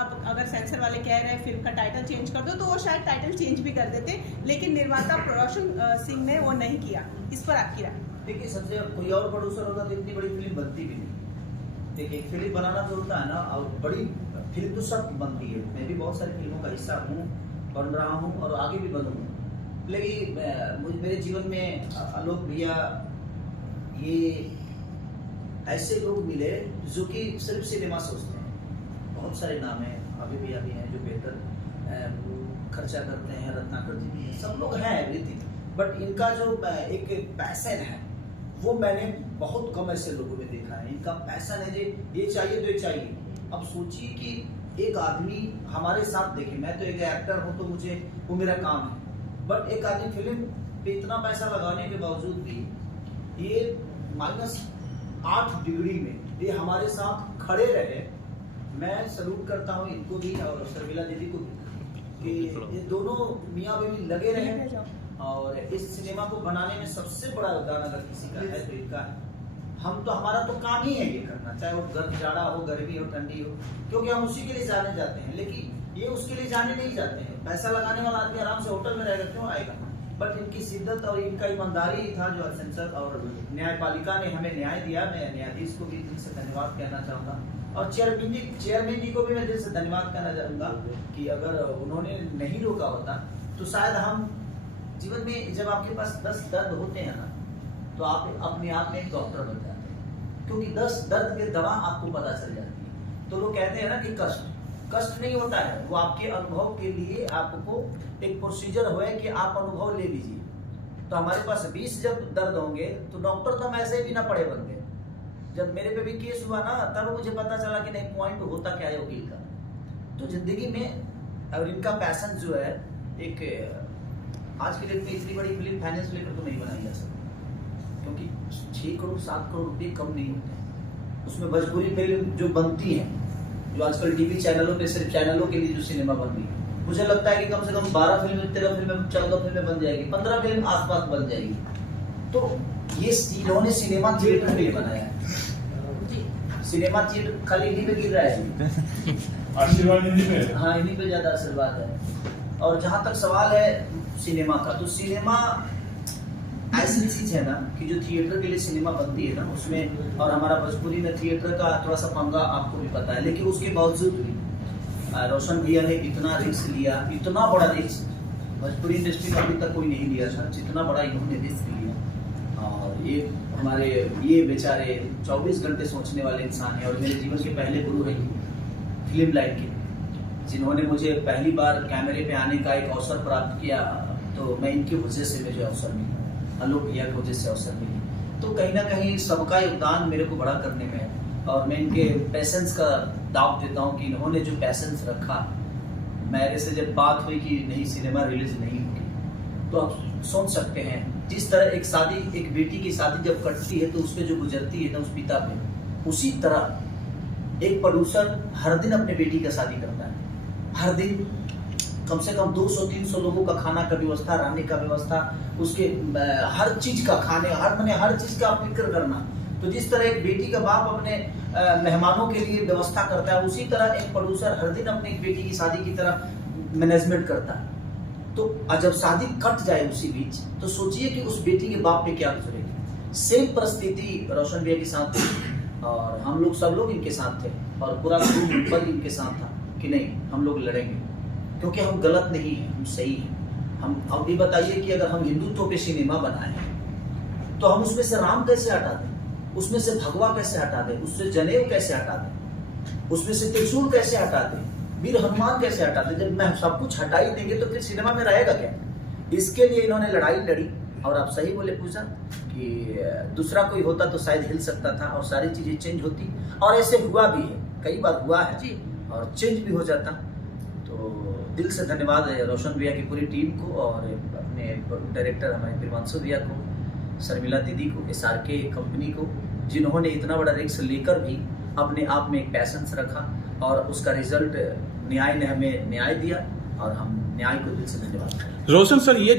अब अगर सेंसर वाले कह रहे हैं फिल्म का टाइटल चेंज कर दो तो वो शायद टाइटल चेंज भी कर देते, लेकिन निर्माता रोशन सिंह ने वो नहीं किया। इस पर आपकी राय? देखिए, सबसे कोई और प्रोड्यूसर होता तो इतनी बड़ी फिल्म बनती भी नहीं। देखिए, एक फिल्म बनाना जो होता है ना, और बड़ी फिल्म तो सब बनती है। मैं भी बहुत सारी फिल्मों का हिस्सा हूँ, बन रहा हूँ और आगे भी बनूंगा। लेकिन मेरे जीवन में आलोक भैया ये ऐसे लोग मिले जो कि सिर्फ सिनेमा सोचते हैं। बहुत सारे नाम हैं, अभी भैया भी हैं जो बेहतर खर्चा करते हैं, रत्नाकर जी भी हैं, सब लोग हैं एवरीथिंग, बट इनका जो एक पैशन है वो मैंने बहुत कम ऐसे लोगों में देखा है। इनका पैशन है ये चाहिए तो ये चाहिए। अब सोचिए कि एक आदमी हमारे साथ, देखे मैं तो एक एक्टर हूँ तो मुझे वो मेरा काम है, बट एक आदमी फिल्म पे इतना पैसा लगाने के बावजूद भी ये -8 डिग्री में ये हमारे साथ खड़े रहे। मैं सलूट करता हूँ इनको भी और शर्मिला दीदी को भी कि ये दोनों मियाँ बीवी लगे रहे। और इस सिनेमा को बनाने में सबसे बड़ा योगदान अगर किसी का है तो इनका है। हम तो, हमारा तो काम ही है ये करना, चाहे वो गर्म जाड़ा हो, गर्मी हो, ठंडी हो, क्योंकि हम उसी के लिए जाने जाते हैं। लेकिन ये उसके लिए जाने नहीं जाते हैं। पैसा लगाने वाला आदमी आराम से होटल में रहेगा, क्यों आएगा? बट इनकी शिद्दत और इनका ईमानदारी था जो सेंसर और न्यायपालिका ने हमें न्याय दिया। मैं न्यायाधीश को भी दिल से धन्यवाद कहना चाहूँगा और चेयरमैन जी को भी मैं दिल से धन्यवाद कहना चाहूँगा कि अगर उन्होंने नहीं रोका होता तो शायद हम जीवन में, जब आपके पास 10 दर्द होते हैं ना, तो आप अपने आप में एक डॉक्टर बन जाते हैं, क्योंकि 10 दर्द की दवा आपको पता चल जाती है। तो लोग कहते हैं ना कि कष्ट नहीं होता है, वो आपके अनुभव के लिए आपको एक प्रोसीजर हुआ है कि आप अनुभव ले लीजिए। तो हमारे पास 20 जब दर्द होंगे तो डॉक्टर तो हम ऐसे भी ना पड़े बन गए। जब मेरे पे भी केस हुआ ना, तब मुझे पता चला कि नहीं, पॉइंट होता क्या है वकील का। तो जिंदगी में और इनका पैशन जो है, एक आज के डेट में इतनी बड़ी फिल्म फाइनेंस लेकर तो नहीं बनाई जा सकती, क्योंकि 6 करोड़ 7 करोड़ रुपये कम नहीं होते हैं। उसमें भोजपुरी फिल्म जो बनती है, जो आजकल टीवी चैनलों पे सिर्फ चैनलों के लिए जो सिनेमा बन रही है, मुझे लगता है कि कम से कम 12 फिल्में, 13 फिल्में, 14 फिल्में बन जाएगी, 15 फिल्म आसपास बन जाएगी। तो ये इन्होंने सिनेमा थिएटर के लिए बनाया है। सिनेमा थिएटर खाली इन्हीं पे गिर रहा है, आशीर्वाद इन्हीं पे। हाँ, इन्हीं पे ज्यादा आशीर्वाद है। और जहां तक सवाल है सिनेमा का, तो सिनेमा ऐसी चीज है ना कि जो थिएटर के लिए सिनेमा बनती है ना, उसमें, और हमारा भोजपुरी में थिएटर का थोड़ा सा पंगा आपको भी पता है, लेकिन उसके बावजूद भी रोशन भैया ने इतना रिस्क लिया, इतना बड़ा रिस्क भोजपुरी इंडस्ट्री में अभी तक कोई नहीं लिया था, जितना बड़ा इन्होंने रिस्क लिया। और ये हमारे ये बेचारे 24 घंटे सोचने वाले इंसान है, और मेरे जीवन के पहले गुरु है फिल्म लाइन के, जिन्होंने मुझे पहली बार कैमरे पे आने का एक अवसर प्राप्त किया। तो मैं इनकी वजह से मुझे अवसर मिला, आलोक भैया की वजह से अवसर मिली। तो कहीं ना कहीं सबका योगदान मेरे को बड़ा करने में है, और मैं इनके पैसेंस का दाव देता हूँ कि इन्होंने जो पैसेंस रखा। मेरे से जब बात हुई कि नहीं, सिनेमा रिलीज नहीं होगी, तो आप सोच सकते हैं जिस तरह एक बेटी की शादी जब कटती है तो उस पर जो गुजरती है ना, उस पिता पे, उसी तरह एक प्रोड्यूसर हर दिन अपने बेटी का शादी करता है। हर दिन कम से कम 200-300 लोगों का खाना का व्यवस्था, रहने का व्यवस्था, उसके हर चीज का हर चीज का फिक्र करना। तो जिस तरह एक बेटी का बाप अपने मेहमानों के लिए व्यवस्था करता है, उसी तरह एक प्रोड्यूसर हर दिन अपनी बेटी की शादी की तरह मैनेजमेंट करता है। तो जब शादी कट जाए उसी बीच, तो सोचिए कि उस बेटी के बाप पे क्या गुजरेगी। सेम परिस्थिति रोशन भैया के साथ थी, और हम लोग सब लोग इनके साथ थे, और पूरा ग्रुप इनके साथ था कि नहीं, हम लोग लड़ेंगे, क्योंकि हम गलत नहीं है, हम सही हैं। हम अब भी बताइए कि अगर हम हिंदुत्व पे सिनेमा बनाए तो हम उसमें से राम कैसे हटा दें, उसमें से भगवा कैसे हटा दें, उससे जनेऊ कैसे हटा दें, उसमें से त्रिशूल कैसे हटा दें, वीर हनुमान कैसे हटा दें। जब मैं सब कुछ हटा ही देंगे तो फिर सिनेमा में रहेगा क्या? इसके लिए इन्होंने लड़ाई लड़ी। और आप सही बोले पूछा कि दूसरा कोई होता तो शायद हिल सकता था और सारी चीजें चेंज होती, और ऐसे हुआ भी है, कई बार हुआ है जी, और चेंज भी हो जाता। तो दिल से धन्यवाद है रोशन भैया की पूरी टीम को, और अपने डायरेक्टर हमारे प्रियांशु भैया को, शर्मिला दीदी को, SRK कंपनी को, जिन्होंने इतना बड़ा रिस्क लेकर भी अपने आप में एक पैशंस रखा, और उसका रिजल्ट न्याय ने हमें न्याय दिया, और हम न्याय को दिल से धन्यवाद। रोशन सर, ये